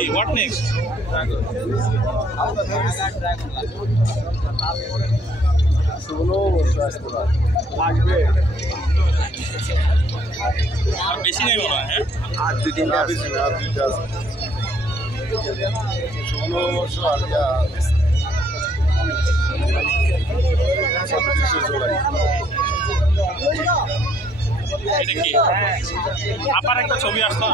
কি what next? বেশি নেই মনে হয়। হ্যাঁ আর 2-3টা আছে। আর 2টা আছে 16 বর্ষ আর 36 জুলাই। এটা কি আপার একটা ছবি আসতো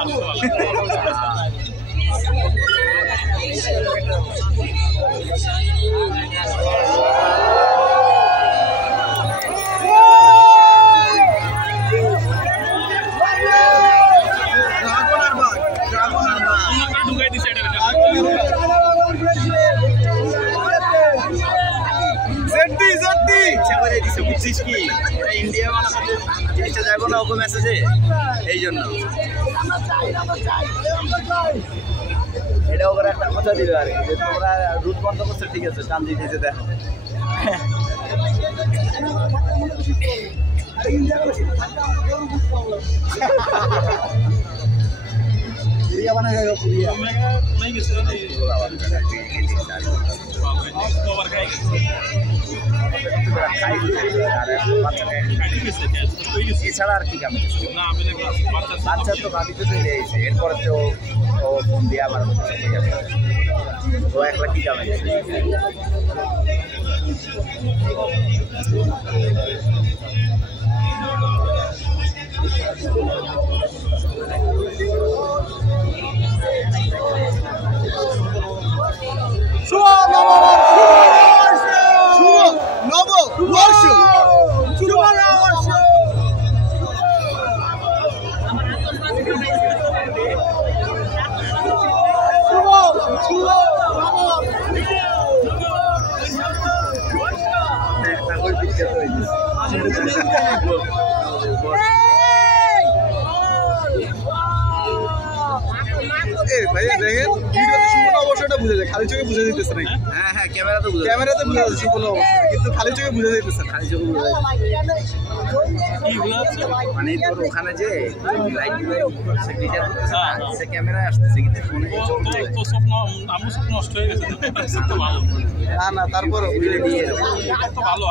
ঢুকাই দিছে এটা বুঝছিস কি ইন্ডিয়া জিনিসটা যাবো না ওকে মেসেজে এই জন্য এটা ওরা একটা কথা দিল আর কি যে তোমরা রুট বন্ধ করছো ঠিক আছে টান দিতেছে দেখো পুরিয়া বানা গেল পুরিয়া नहीं किसी नहीं ओवर खाई এছাড়া আর কি কাম না আমি বাচ্চা তো ভাবিতে চলে এসেছে এরপরে তো ও ফোন দিয়ে আমার ও একলা কি কামে ভাইয়া দেখেন ভিডিওতে শুভ নববর্ষটা বুঝা যায় খালি চোখে বুঝা যাইতেছে না। হ্যাঁ হ্যাঁ ক্যামেরাতে বুঝা যাচ্ছে শুভ নববর্ষ কিন্তু খালি চোখে বুঝা যাইতেছে না। খালি চোখে বুঝা যায় মানে তোর ওখানে যে লাইট সেক্রেটারি করতেছে না সে ক্যামেরায় আসতেছে কিন্তু ফোনে তো স্বপ্ন আমার স্বপ্ন নষ্ট হয়ে গেছে। না তারপর নিয়ে ভালো